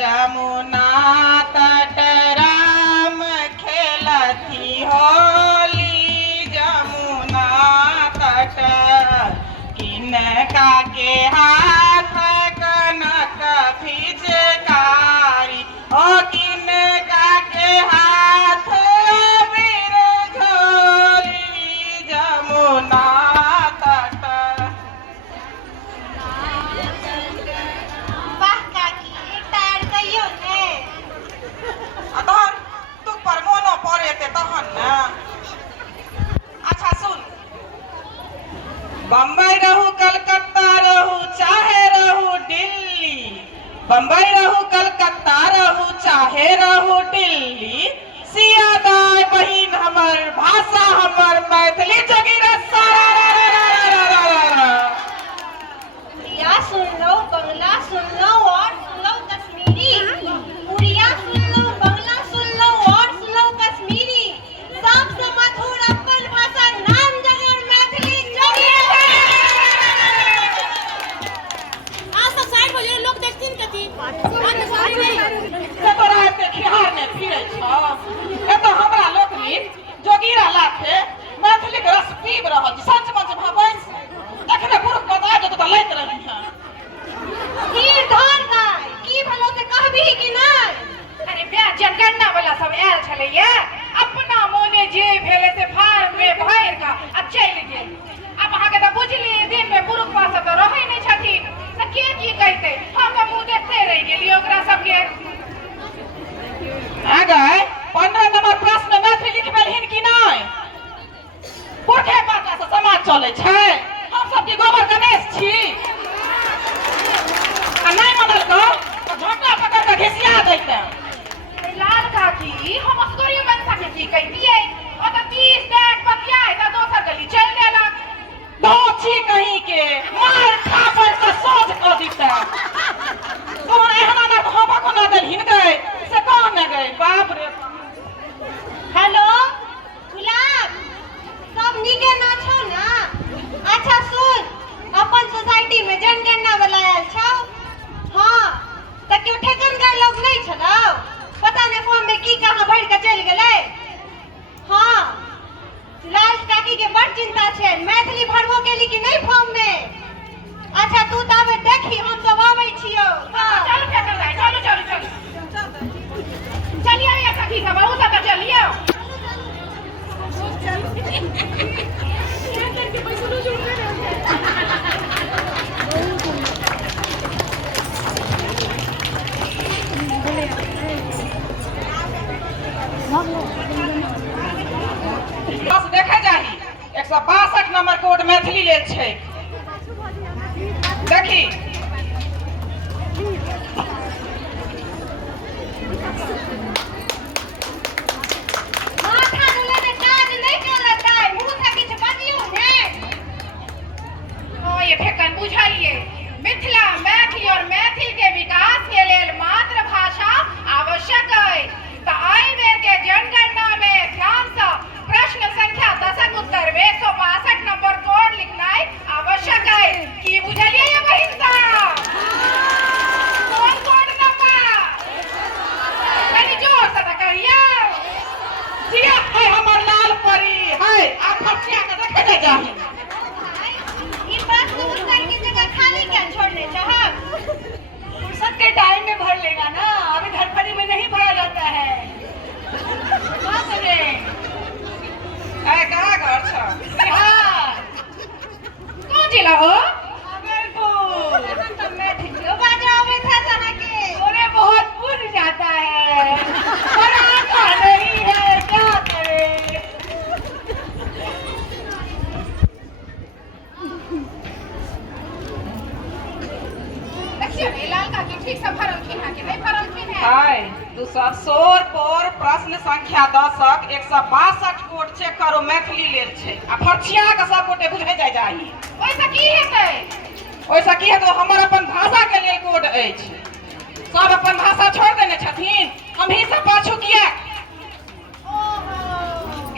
जमुना तट राम खेलती होली जमुना तट किनका के हाथ कनक फिचकारी ओ किनका के हाथ वीर झोली जमुना तट। वाह काकी एकटा आर कहियो ने तहन तू पर मोनो पड़ेते तहन ने। अच्छा सुन, बम्बई रहू कलकत्ता रहू चाहे रहू दिल्ली, बम्बई रहू कलकत्ता रहू चाहे रहू दिल्ली, सिया दाई बहिन हमर भाषा हमर मैथिली जोगिरा सारा। उड़िया सुन लो, बंगला सुन लो और सुन लो कश्मीरी। उड़िया सुन लो, बंगला सुन लो और सुन लो कश्मीरी। सबसे मधुर अपन भाषा नाम जगह मैथिली जोगिरा। आज सब साइड हो जाए लोग देखथिन कथी आज सॉरी नहीं से तोरा एते खिहार ने फिरै छ ए तो हमरा लोकनि जोगिरा लाथे मैथिली के रस पीब रहल छी। सच मंच भवन एखने पुरुष बता जत त लैत रही हां। धीर धार गाय की भलो से कहबी कि नहीं। अरे ब्याह जनगणना वाला सब आयल छलैया, अपना मोने जे भेले से फार्म में भर का अब चल गेल। अब अहाँ के त बुझली दिन में पुरुष पास सब रहै नहीं छथिन त के की कहते, हम त मुंह देखते रह गेलिए ओकरा सब के। आ गए 15 नंबर प्रश्न मैथिली लिखबेलहिन कि नहीं। पुरखे पाता से समाज चलै छै, हम सब की गोबर गणेश छी। आ नहीं मनल को तो झोंटा पकड़ के घिसिया दैते। लाल काकी हम असगरियो बन सके की कहतिए, ओ त 30 डेट बतियाए त दोसर गली चल देलक। दोछी कहीं के मार खा पर से सोच क दिता। तोहर एहना ना होबा को ना देलहिन गए से कौन न गए। बाप रे हेलो गुलाब, सब नीके ना छौ ना। अच्छा सुन, अपन सोसाइटी में जनगणना वाला आयल छौ। हाँ त क्यों ठेकनगर लोग नहीं छलौ, पता नहीं फॉर्म में की कहाँ भर के चल गेलै। हाँ लाल काकी के बड़ चिंता छै, मैथिली भरबो केली कि नहीं फॉर्म में। अच्छा तू त आबे देखी, हम सब आबै छियौ। चलो फेकल जाए, चलो चलो चलो चलिए ये सखी सब बहुत ज्यादा चलिए। बस देखे जाही 162 नंबर कोड मैथिली लेल छै। देखी माथा डोले काज नहीं चलत है, मुंह से किछ बजियो ने। ओ ये फेकन बुझलिए, मिथिला मैथिली और मैथिल के विकास के लेल मातृभाषा आवश्यक है। तो आई बेर के जनगणना में ध्यान से प्रश्न संख्या 10 के उत्तर में 162 नंबर कोड लिखनाइ आवश्यक है। की बुझलिए ये बहिन साहब? कौन कोड नंबर? कनी जोर से त कहियो। जिया है हमर लाल परी है। आ फटिया के देखे जा जाही। ये प्रश्न उत्तर की जगह खाली क्या छोड़ने चाहब? फुर्सत के टाइम में भर लेगा ना, अभी धड़पड़ी में नहीं भरा जाता है। क्या करें? ए कहां घर छ? हाँ कौन जिला हो? बिल्कुल हम तो मैथिली बाजा आवे था जना के। अरे बहुत बुझ जाता है पर आता नहीं है, क्या करे। देखिए लाल काकी ठीक से भरलखिन है कि नहीं भरलखिन है? हाय 216 पर प्रश्न संख्या 10 162 कोड चेक करो मैथिली लेल छै। आ फरछिया के सब कोटे बुझे जाय जाही। ओइसे की हेतै? ओइसे की हेतै, हमर अपन भाषा के लेल कोड अछि। सब अपन भाषा छोड़ देने छथिन, हम ही सब पाछू किया।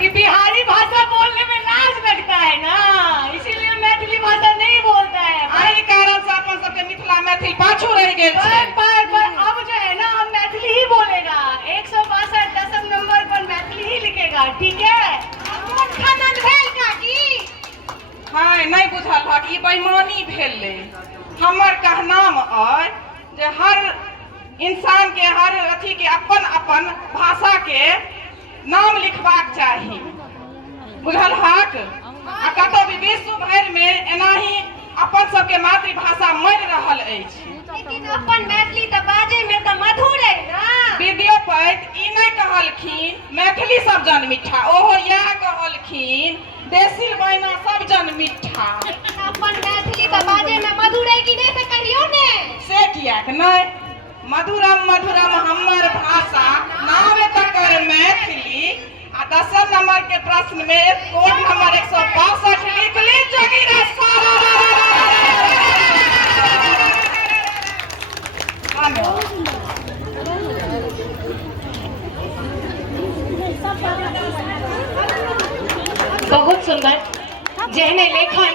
ये बिहारी भाषा बोलने में लाज लगता है ना, इसीलिए मैथिली भाषा नहीं बोलता है। एहि कारण से अपन सबके मिथिला मैथिल पाछू रह गेल छै। पर अब जो है ना, इंसान के हर अथी के अपन अपन भाषा के नाम लिखबाक चाही, बुझल हक। आ कतौ भी विश्व भरि में एनाही अपन सबके मातृभाषा मरि रहल अछि। लेकिन अपन मैथिली तो बाजे में तो मधुर है ना। विद्योपति ई नहीं कहलखिन मैथिली सब जन मीठा, ओहो यह कहलखिन देसिल बहिना सब जन मीठा। अपन मैथिली तो बाजे में मधुर है कि नहीं से कहियो ने। से कियाक नहीं, मधुरम मधुरम हमर भाषा नाम तकर मैथिली। आ 10 नंबर के प्रश्न में कोड नंबर 162 लिख ली जगीरा सारा। बहुत सुंदर जहने लेखा